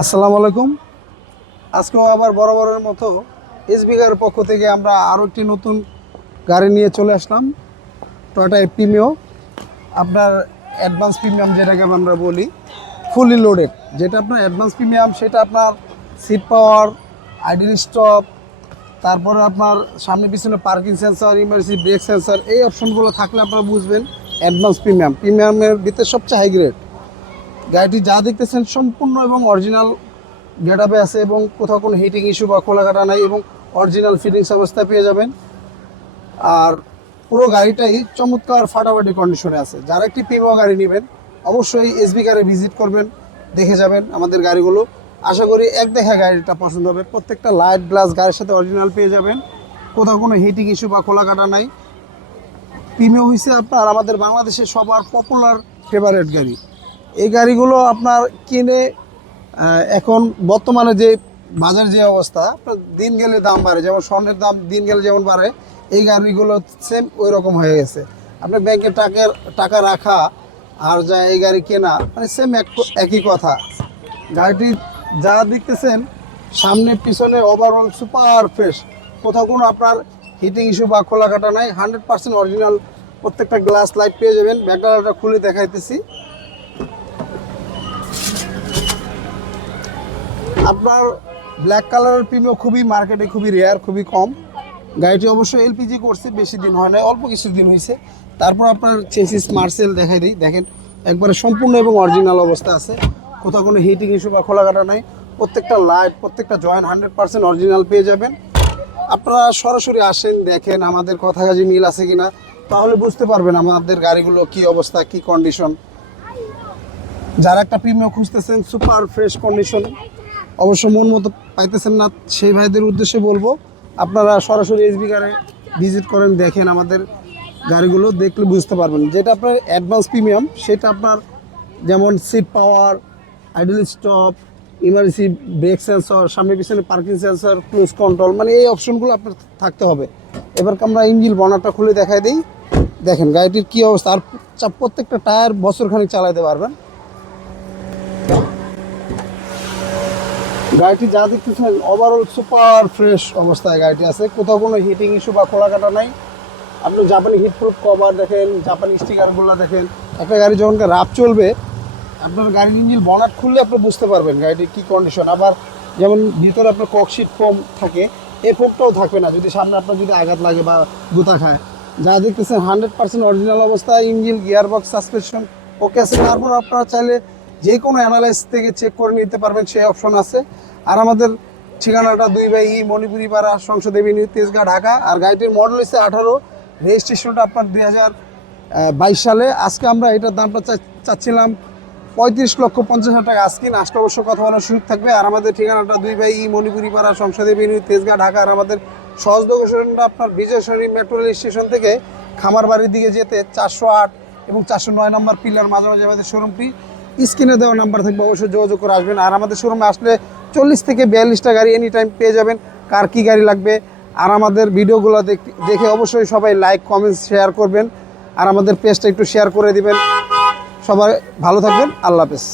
আসসালামু আলাইকুম। আজকেও আবার বরাবরের মতো এসবিআর পক্ষ থেকে আমরা আরও একটি নতুন গাড়ি নিয়ে চলে আসলাম, টয়োটা প্রিমিও। আপনার অ্যাডভান্স প্রিমিয়াম যেটাকে আমরা বলি, ফুলি লোডেড। যেটা আপনার অ্যাডভান্স প্রিমিয়াম সেটা আপনার সিট পাওয়ার, আইডল স্টপ, তারপরে আপনার সামনে পিছনে parking sensor, emergency brake sensor, এই অপশনগুলো থাকলে আপনারা বুঝবেন অ্যাডভান্স প্রিমিয়াম। প্রিমিয়ামের ভিতরে সবচেয়ে হাই গ্রেড গাড়িটি যা দেখতেছেন সম্পূর্ণ এবং অরিজিনাল গেটআপে আছে এবং কোথাও কোনো হিটিং ইস্যু বা খোলাকাটা নাই এবং অরিজিনাল ফিটিংস অবস্থায় পেয়ে যাবেন। আর পুরো গাড়িটাই চমৎকার ফাটাফাটি কন্ডিশনে আছে। যারা একটি প্রিমিয়াম গাড়ি নেবেন অবশ্যই এসবি কারে ভিজিট করবেন, দেখে যাবেন আমাদের গাড়িগুলো। আশা করি এক দেখা গাড়িটা পছন্দ হবে। প্রত্যেকটা লাইট গ্লাস গাড়ির সাথে অরিজিনাল পেয়ে যাবেন, কোথাও কোনো হিটিং ইস্যু বা খোলাকাটা নাই। প্রিমিয়াম হয়েছে আপনার আমাদের বাংলাদেশের সবার পপুলার ফেভারেট গাড়ি। এই গাড়িগুলো আপনার কিনে এখন বর্তমানে যে বাজার যে অবস্থা, দিন গেলে দাম বাড়ে, যেমন স্বর্ণের দাম দিন গেলে যেমন বাড়ে, এই গাড়িগুলো সেম ওই রকম হয়ে গেছে। আপনার ব্যাংকে টাকা রাখা আর যা এই গাড়ি কেনা মানে সেম একই কথা। গাড়িটি যা দেখতেছেন সামনে পিছনে ওভারঅল সুপার ফ্রেশ, কোথাও কোনো আপনার হিটিং ইস্যু বা খোলাকাটা নাই। 100% অরিজিনাল প্রত্যেকটা গ্লাস লাইট পেয়ে যাবেন। ব্যাকডালাটা খুলে দেখাইতেছি। আপনার ব্ল্যাক কালারের প্রিমিয়াম খুবই মার্কেটে খুবই রেয়ার, খুবই কম। গাড়িটি অবশ্যই এলপিজি করছে, বেশি দিন হয় না, অল্প কিছু দিন হয়েছে। তারপর আপনার চেসিস মার্সেল দেখাই দিই, দেখেন একবারে সম্পূর্ণ এবং অরিজিনাল অবস্থা আছে, কোথাও কোনো হিটিং ইস্যু বা খোলাকাটা নাই। প্রত্যেকটা লাইট, প্রত্যেকটা জয়েন্ট 100% অরিজিনাল পেয়ে যাবেন। আপনারা সরাসরি আসেন, দেখেন আমাদের কথা কাজে মিল আছে কিনা, তাহলে বুঝতে পারবেন আমাদের গাড়িগুলো কি অবস্থা, কি কন্ডিশন। যারা একটা প্রিমিয়াম খুঁজতেছেন সুপার ফ্রেশ কন্ডিশন, অবশ্য মন মতো পাইতেছেন না, সেই ভাইদের উদ্দেশ্যে বলবো আপনারা সরাসরি এসবি কারে ভিজিট করেন, দেখেন আমাদের গাড়িগুলো, দেখলে বুঝতে পারবেন। যেটা আপনার অ্যাডভান্স প্রিমিয়াম সেটা আপনার যেমন seat power, idle stop, emergency brake sensor, সামনে পিছনে পার্কিং সেন্সর, ক্রুজ কন্ট্রোল, মানে এই অপশনগুলো আপনার থাকতে হবে। এবার আমরা ইঞ্জিন বর্নারটা খুলে দেখাই দিই, দেখেন গাড়িটির কী অবস্থা। আর প্রত্যেকটা টায়ার বছরখানিক চালাতে পারবেন। গাড়িটি যা দেখতেছেন ওভারঅল সুপার ফ্রেশ অবস্থায় গাড়িটি আছে, কোথাও কোনো হিটিং ইস্যু বা খোলাকাটা নাই। আপনি জাপানি হিটপ্রুফ কভার দেখেন, জাপানি স্টিকারগুলো দেখেন। একটা গাড়ি যখন রাফ চলবে, আপনার গাড়ির ইঞ্জিন বনাট খুললে আপনি বুঝতে পারবেন গাড়িটির কী কন্ডিশন। আবার যেমন ভিতরে আপনার ককশিট ফোম থাকে, এই ফোমটাও থাকবে না যদি সামনে আপনার যদি আঘাত লাগে বা গুতা খায়। যা দেখতেছেন 100% অরিজিনাল অবস্থায়, ইঞ্জিন, গিয়ারবক্স, সাসপেনশন ওকে আছে। তারপর আপনারা চাইলে যে কোনো অ্যানালাইস থেকে চেক করে নিতে পারবেন, সেই অপশন আছে। আর আমাদের ঠিকানাটা 2/E মণিপুরি পাড়া, সংসদ এভিনিউ, তেজগাঁ, ঢাকা। আর গাড়িটির মডেল হচ্ছে 18, রেজিস্ট্রেশনটা আপনার 2022 সালে। আজকে আমরা এটার দামটা চাচ্ছিলাম 35,50,000 টাকা। আজকে আসলে অবশ্য কথা বলার সুযোগ থাকবে। আর আমাদের ঠিকানাটা 2/E মণিপুরি পাড়া, সংসদ এভিনিউ, তেজগাঁ, ঢাকা। আর আমাদের সহজ লোকেশনটা আপনার বিজয় সরণি মেট্রো রেল স্টেশন থেকে খামারবাড়ির দিকে যেতে 408 এবং 409 নম্বর পিলার মাঝামাঝি আমাদের শোরুমটি। স্ক্রিনে দেওয়া নাম্বার থাকবে, অবশ্যই যোগাযোগ করে আসবেন। আর আমাদের শোরুমে আসলে 40 থেকে 42টা গাড়ি এনি টাইম পেয়ে যাবেন। কার কী গাড়ি লাগবে। আর আমাদের ভিডিওগুলো দেখে অবশ্যই সবাই লাইক, কমেন্টস, শেয়ার করবেন। আর আমাদের পেজটা একটু শেয়ার করে দিবেন। সবাই ভালো থাকবেন, আল্লাহ হাফেজ।